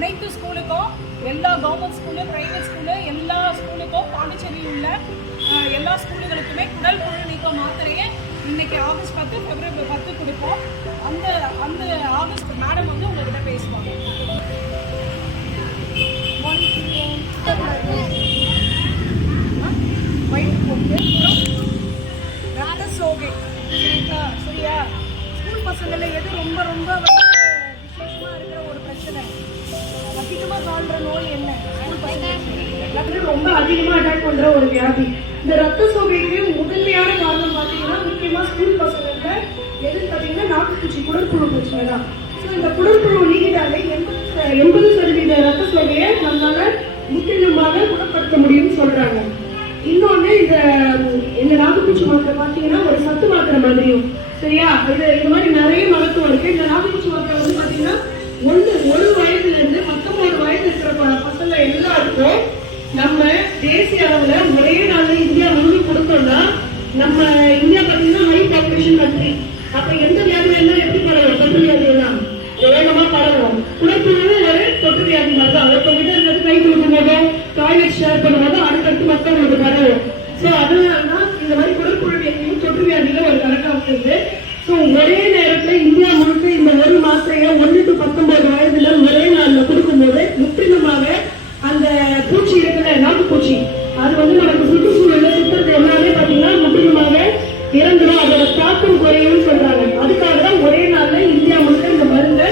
அனைத்து ஸ்கூலுக்கும், எல்லா கவர்மெண்ட் ஸ்கூலு, பிரைவேட் ஸ்கூலு, எல்லா ஸ்கூலுக்கும், பாண்டிச்சேரியில் உள்ள எல்லா ஸ்கூலுகளுக்குமே குடல் புழு நீக்க மாத்திரையை இன்னைக்கு ஆகஸ்ட் 10 பிப்ரவரி 10 கொடுப்போம். அந்த அந்த ஆகஸ்ட் மேடம் வந்து உங்ககிட்ட பேசுவாங்க. வயிற்று போக்கு, ரத்த சோகை, சரியா? ஸ்கூல் பசங்களில் எது ரொம்ப ரொம்ப விசேஷமாக இருக்கிற ஒரு பிரச்சனை, அதிகமாக வாழ்கிற நோய் என்ன? ஸ்கூல் பசங்க ரொம்ப அதிகமாக அட்டாக் பண்ணுற ஒரு வியாதி. இந்த ரத்த சோகைக்கு முதன்மையான காரணம் பார்த்தீங்கன்னா முக்கியமாக ஸ்கூல் பசங்களில் எதுன்னு பார்த்தீங்கன்னா நாக்குப்பூச்சி, குடற்புழு பிரச்சனை தான். ஸோ இந்த குடற்புழு நீங்கிட்டாலே 80% ரத்த சோகையை நம்மளால முற்றிலுமாக குணப்படுத்த முடியும்னு சொல்றாங்க. இன்னொன்று இந்த நாக்குப்பூச்சி மாத்திரை பார்த்தீங்கன்னா ஒரு சத்து மாத்திரை மாதிரியும், சரியா? இது மாதிரி நிறைய மருத்துவம் இருக்கு. இந்த நாக்குப்பூச்சி மாத்திரை வந்து பார்த்தீங்கன்னா ஒரு வயதுலேருந்து 19 வயது இருக்கிற பசங்க எல்லாருக்கும் நம்ம தேசிய அளவில் ஒரே நாளில் இந்தியா முழுக்க கொடுத்தோம்னா, நம்ம இந்தியா பார்த்தீங்கன்னா ஹை பாப்புலேஷன் கண்ட்ரி. அப்போ எந்த வியாதி எல்லாம் எப்படி பரவும்? தொற்று வியாதி எல்லாம் வேகமாக பரவும். குடற்புழு ஒரு தொற்று வியாதி மாதிரி தான். ஒருத்தவங்க இருக்கிறது கை கொடுக்கும் போதோ டாய்லெட் ஷேர் பண்ணும்போது அடுத்தடுத்து மற்றவங்களுக்கு பரவும். ஸோ அதனால தான் இந்த மாதிரி குடற்புழு வியாதியும் தொற்று வியாதியில ஒரு கணக்காக இருக்குது. ஸோ ஒரே நேரத்தில் இந்தியா முழுக்க இந்த ஒரு மாசைய 1 to 19 வயதுல ஒரே நாளில் கொடுக்கும்போது முற்றிலுமாக அந்த பூச்சி இருக்குல்ல, நாட்டுப்பூச்சி, அது வந்து நமக்கு சுற்றுச்சூழல சுற்றுறது எல்லாமே பார்த்தீங்கன்னா முற்றிலுமாக இறந்துடும். அதோட தாக்கம் குறையும்னு சொல்றாங்க. அதுக்காக தான் ஒரே நாள்ல இந்தியா முழுக்க இந்த மருந்தை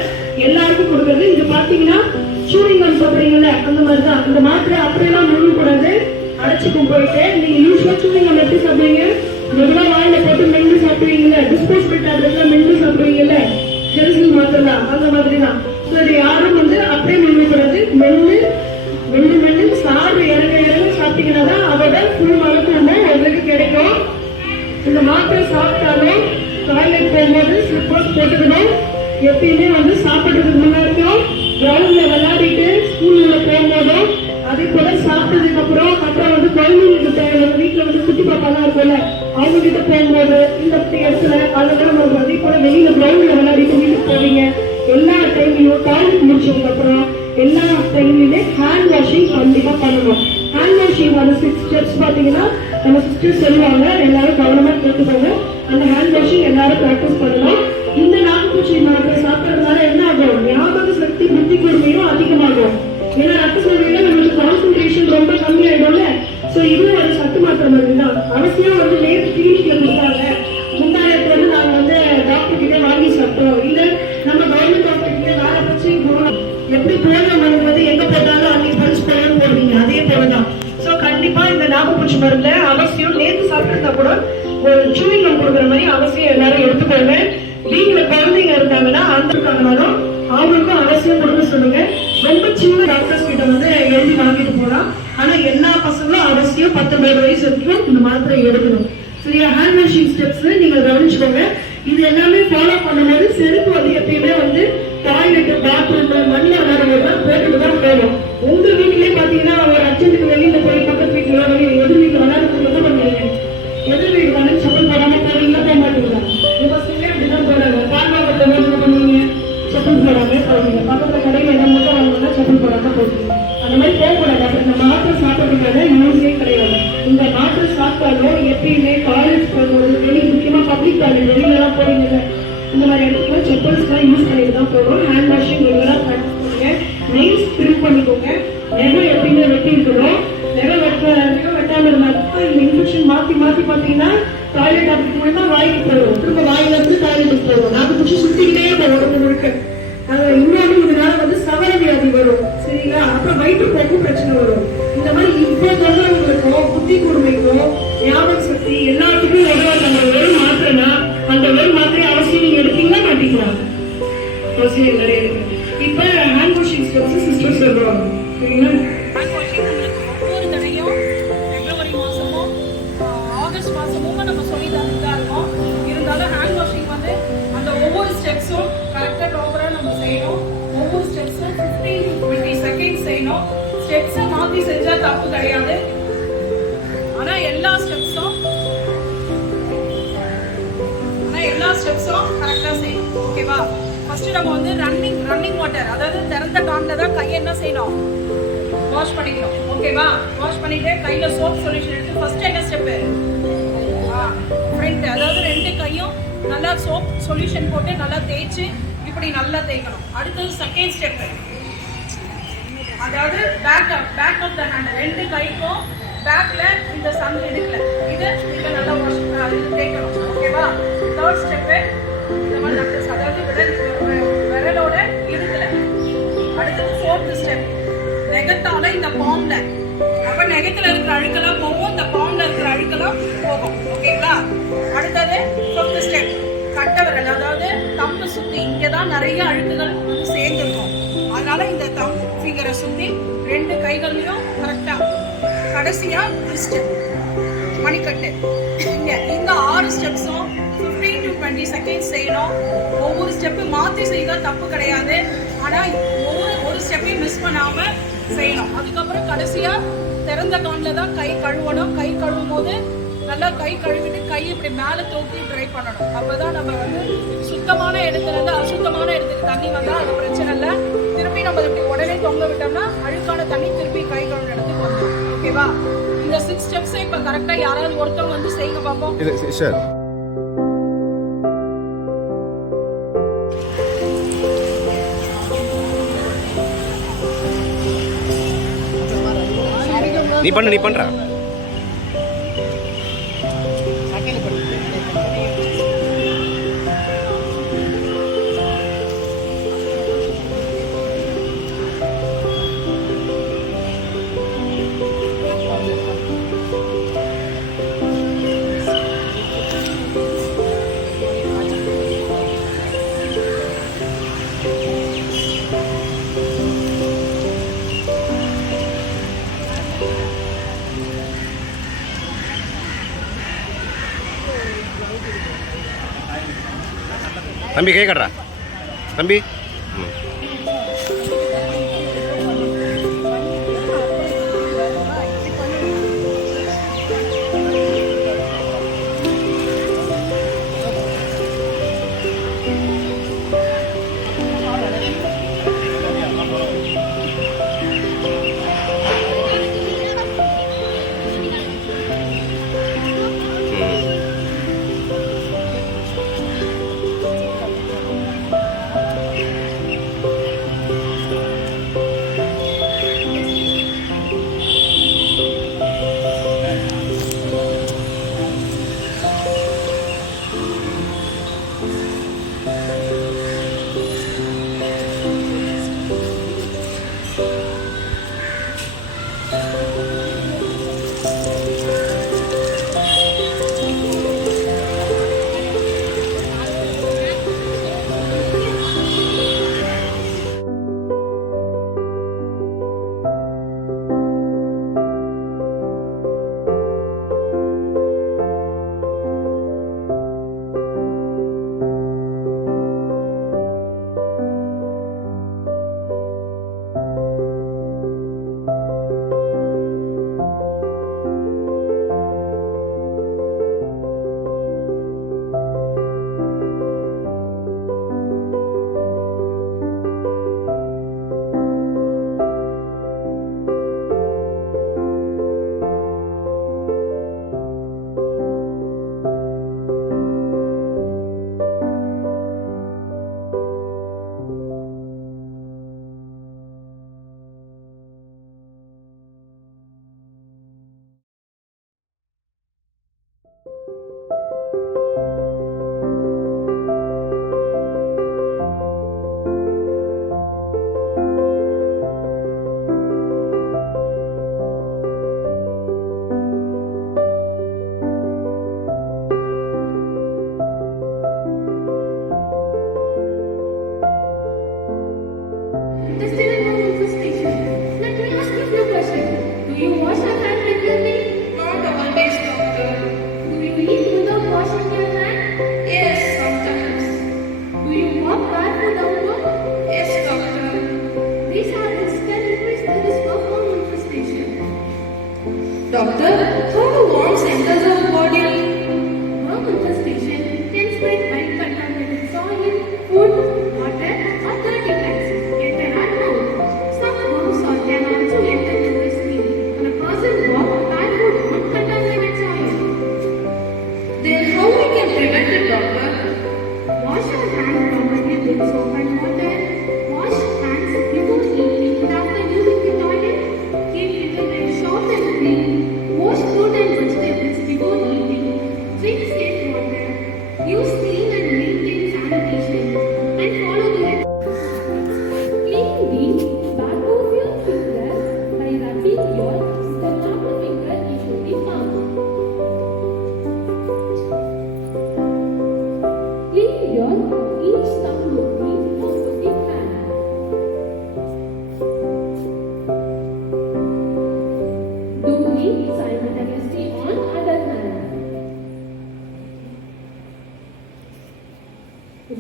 எல்லாருக்கும் கொடுக்குறது. இது பார்த்தீங்கன்னா சூரிங்கம் சொல்றீங்கல்ல, அந்த மாதிரி தான். இந்த மாத்திரை அப்படியெல்லாம் முழுங்க கூடாது, அடைச்சிக்கும் போயிட்டு. நீங்க யூஸ்வலா சூரிங்கம் எப்படி சாப்பிடுவீங்க? முதல்ல வாயில போட்டு மென்று சாப்பிடுவீங்கல்ல, டிஸ்போசபிள் டேப்லெட்லாம் மென்று சாப்பிடுவீங்கல்ல, ஜெல்சில் மாத்திரை தான், அந்த மாதிரி தான். ஸோ இது யாரும் வந்து அப்படியே முழுங்க கூடாது. மென்று சாறு இறங்க சாப்பிட்டீங்கன்னா தான் அதோட ஃபுல் மருத்துவமே உங்களுக்கு கிடைக்கும். இந்த மாத்திரை சாப்பிட்டாலும் டாய்லெட் போகும்போது ஸ்லிப்பர்ஸ் போட்டுக்கணும். எப்பயுமே வந்து சாப்பிட்றதுக்கு முன்னாடியும் கிரவுண்ட்ல விளையாடிட்டு ஸ்கூல்ல போகும்போதும், அதே போல சாப்பிட்டதுக்கு அப்புறம் வந்து குழந்தைங்களுக்கு வீட்டுல வந்து குட்டி பாப்பாலாம் இருக்கும்ல, அவங்க கிட்ட போகும்போது இந்த இடத்துல அதெல்லாம் நம்ம அதே போல வெளியில கிரவுண்ட்ல விளையாடிட்டு வீட்டுக்கு போவீங்க. எல்லா டைம்லயும் டாய்லெட் முடிச்சதுக்கு அப்புறம் எல்லா டைம்லயுமே ஹேண்ட் வாஷிங் கண்டிப்பா பண்ணணும். ஹேண்ட் வாஷிங் 6 ஸ்டெப்ஸ் பாத்தீங்கன்னா நம்ம சிஸ்டர் சொல்லுவாங்க, எல்லாரும் கவனமா கேட்டுக்கோங்க. அந்த ஹேண்ட் வாஷிங் எல்லாரும் பிராக்டிஸ் பண்ணணும். இந்த நாக்குப்பூச்சி மாத்திரை சாப்பிட்றதுனால என்ன ஆகும்? ஞாபக சக்தி, புத்தி கூர்மையும் அதிகமாகும். ஏன்னா ரத்த சோகையில நம்மளுக்கு கான்சன்ட்ரேஷன் ரொம்ப கம்மியாயிடும்ல. ஸோ இதுவும் ஒரு சத்து மாத்திரை மாதிரி தான். அவசியம் வந்து நேற்று கிளினிக்ல கொடுத்தாங்க, முந்தாயத்துல வந்து நாங்க வந்து டாக்டர் கிட்ட வாங்கி சாப்பிட்டோம், இல்ல நம்ம கவர்மெண்ட் டாக்டர் கிட்ட வேற பிரச்சனை போகணும். எப்படி போன மருந்து எங்க போட்டாலும் அன்னைக்கு பரிசு போகணும்னு போடுவீங்க, அதே போலதான். ஸோ கண்டிப்பா இந்த நாக்குப்பூச்சி மருந்துல அவசியம் நேற்று சாப்பிட்டா கூட ஒரு சூவிங்கம் கொடுக்குற மாதிரி அவசியம் எல்லாரும் எடுத்துக்கோங்க. வீட்டுல குழந்தைங்க இருந்தாங்கன்னா அந்த இருக்காங்கனாலும் அவங்களுக்கும் அவசியம் கொடுக்க சொல்லுங்க. ரொம்ப சின்ன டாக்டர்ஸ் கிட்ட வந்து எழுதி வாங்கிட்டு போகலாம். ஆனா எல்லா பசங்களும் அவசியம் 19 வயசு வரைக்கும் இந்த மாத்திரை எடுக்கணும், சரியா? ஹேண்ட் வாஷிங் ஸ்டெப்ஸ் நீங்க கவனிச்சுக்கோங்க. இது எல்லாமே ஃபாலோ பண்ணும்போது செருப்பு வந்து எப்பயுமே வந்து டாய்லெட், பாத்ரூம், மண்ணில் விளையாடுறதுலாம் போட்டுட்டு தான் போகணும். உங்க வீட்லயே பாத்தீங்கன்னா ஒரு அர்ஜென்ட்டுக்கு வெளியில போய் பக்கத்து வீட்டுல எதிர் வீட்டுல விளையாடுறது என்ன பண்ணுவீங்க? எதிர் வீடு வந்து செப்பல் போடாம போறீங்களா? போக மாட்டீங்களா? இந்த பசங்க அப்படிதான் போறாங்க. கால்வாக்கத்தை என்ன பண்ணுவீங்க? செப்பல் போடாம போவீங்க. பக்கத்துல கடையில என்ன மட்டும் வாங்கினா செப்பல் போடாம போவீங்க. அந்த மாதிரி போகக்கூடாது. அப்ப இந்த மாத்திரை சாப்பிட்றதுக்கான யூஸே கிடையாது. இந்த மாத்திரை சாப்பிட்டாலும் எப்பயுமே காலேஜ் போகும்போது முக்கியமா பப்ளிக் டாய்லெட் வெளியில போறீங்கல்ல, இந்த மாதிரி இடத்துல செப்பல்ஸ் தான் யூஸ் பண்ணிட்டு தான் போகணும். ஹேண்ட் வாஷிங் ரெகுலரா ப்ராக்டிஸ் பண்ணுங்க. நெயில்ஸ் ட்ரிம் பண்ணிக்கோங்க. நெகம் எப்பயுமே வெட்டி இருக்கணும். நெகம் வெட்டாம இருந்தாலும் இந்த இன்ஃபெக்ஷன் மாத்தி பாத்தீங்கன்னா டாய்லெட் அப்படி மூலமா வாய்க்கு போயிடும், திரும்ப வாயில இருந்து டாய்லெட்டுக்கு போயிடும். நாக்கு பிடிச்சி சுத்திக்கிட்டே போகும் உடம்பு முழுக்க. அது இன்னொன்று இதனால வந்து சவர வியாதி வரும், சரிங்களா? அப்புறம் வயிற்றுப்போக்கும் பிரச்சனை வரும். இந்த மாதிரி இப்போ தொந்தரவுகளுக்கும் புத்தி கூர்மைக்கும் ஞாபக சக்தி எல்லாத்துக்கும் நம்ம ஒரு மாத்திரைனா அந்த ஒரு மாத்திரை அவசியம் நீங்க எடுப்பீங்களா மாட்டீங்களா? அவசியம் நிறைய இருக்கு. இப்ப ஹேண்ட் வாஷிங் ஸ்டெப்ஸ் சிஸ்டர் சொல்றாங்க, சரிங்களா? ஹேண்ட் வாஷிங் நம்மளுக்கு ஒவ்வொரு தடையும் பிப்ரவரி மாசமும் ஆகஸ்ட் மாசமும் நம்ம சொல்லி தந்துதான் இருக்கோம். இருந்தாலும் ஹேண்ட் வாஷிங் வந்து அந்த ஒவ்வொரு ஸ்டெப்ஸும் கரெக்டா ப்ராப்பரா நம்ம செய்யணும். ஒவ்வொரு ஸ்டெப்ஸும் 15-20 செகண்ட்ஸ் செய்யணும். ஸ்டெப்ஸை மாத்தி செஞ்சா தப்பு கிடையாது. ஆனா எல்லா ஸ்டெப்ஸும் கரெக்டா செய்யணும், ஓகேவா? ஃபர்ஸ்ட் நம்ம வந்து ரன்னிங் வாட்டர், அதாவது திறந்த காலில் தான் கையை என்ன செய்யணும், வாஷ் பண்ணிக்கணும். ஓகேவா? வாஷ் பண்ணிட்டு கையில் சோப் சொல்யூஷன் எடுத்து ஃபர்ஸ்ட் என்ன ஸ்டெப்பு, ஃப்ரண்ட், அதாவது ரெண்டு கையும் நல்லா சோப் சொல்யூஷன் போட்டு நல்லா தேய்ச்சி இப்படி நல்லா தேய்க்கணும். அடுத்தது செகண்ட் ஸ்டெப்பு, அதாவது பேக் ஆஃப் த ஹேண்ட், ரெண்டு கைக்கும் பேக்ல இந்த சன் எடுக்கல இது இதை நல்லா வாஷ் தேய்க்கணும். ஓகேவா? தேர்ட் ஸ்டெப்பு இந்த மாதிரி நக்கல்ஸ், அதாவது விரலோட இடுக்கல. அடுத்தது ஃபோர்த் ஸ்டெப், நெகத்தால இந்த பாம்ல, அப்ப நெகத்துல இருக்கிற அழுக்கெல்லாம் போகும், இந்த பாம்ல இருக்கிற அழுக்கெல்லாம் போகும். ஓகேங்களா? அடுத்தது ஃபிஃப்த் ஸ்டெப், கட்டை விரல், அதாவது தம்பு சுத்தி இங்கதான் நிறைய அழுக்குகள் வந்து சேர்ந்துருக்கும், அதனால இந்த தம் ஃபிங்கரை சுத்தி ரெண்டு கைகளையும் கரெக்டா. கடைசியா ஸ்டெப் மணிக்கட்டு. இந்த 6 ஸ்டெப்ஸும் 15 to 20 செகண்ட்ஸ் செய்யணும். ஒவ்வொரு ஸ்டெப்பு மாற்றி செய்தால் தப்பு கிடையாது, ஆனால் ஒரு ஸ்டெப்பையும் மிஸ் பண்ணாமல் செய்யணும். அதுக்கப்புறம் கடைசியாக திறந்த காலில் தான் கை கழுவணும். கை கழுவும் போது நல்லா கை கழுவிட்டு கை இப்படி மேலே தூக்கி ட்ரை பண்ணணும். அப்போ தான் நம்ம வந்து சுத்தமான இடத்துலேருந்து அசுத்தமான இடத்துக்கு தண்ணி வந்தால் அது பிரச்சனை இல்லை. திருப்பி நம்ம இப்படி உடனே தொங்க விட்டோம்னா அழுக்கான தண்ணி திருப்பி கை கழுவுற இடத்துக்கு வந்துடும். ஓகேவா? இந்த 6 ஸ்டெப்ஸை இப்போ கரெக்டாக யாராவது ஒருத்தவங்க வந்து செய்ய பார்ப்போம். நீ பண்ற தம்பி, கை கட்டுறா தம்பி. Doctor, how do worms enter the body? Worm infestation can spread by contaminated soil, food, water,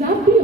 exactly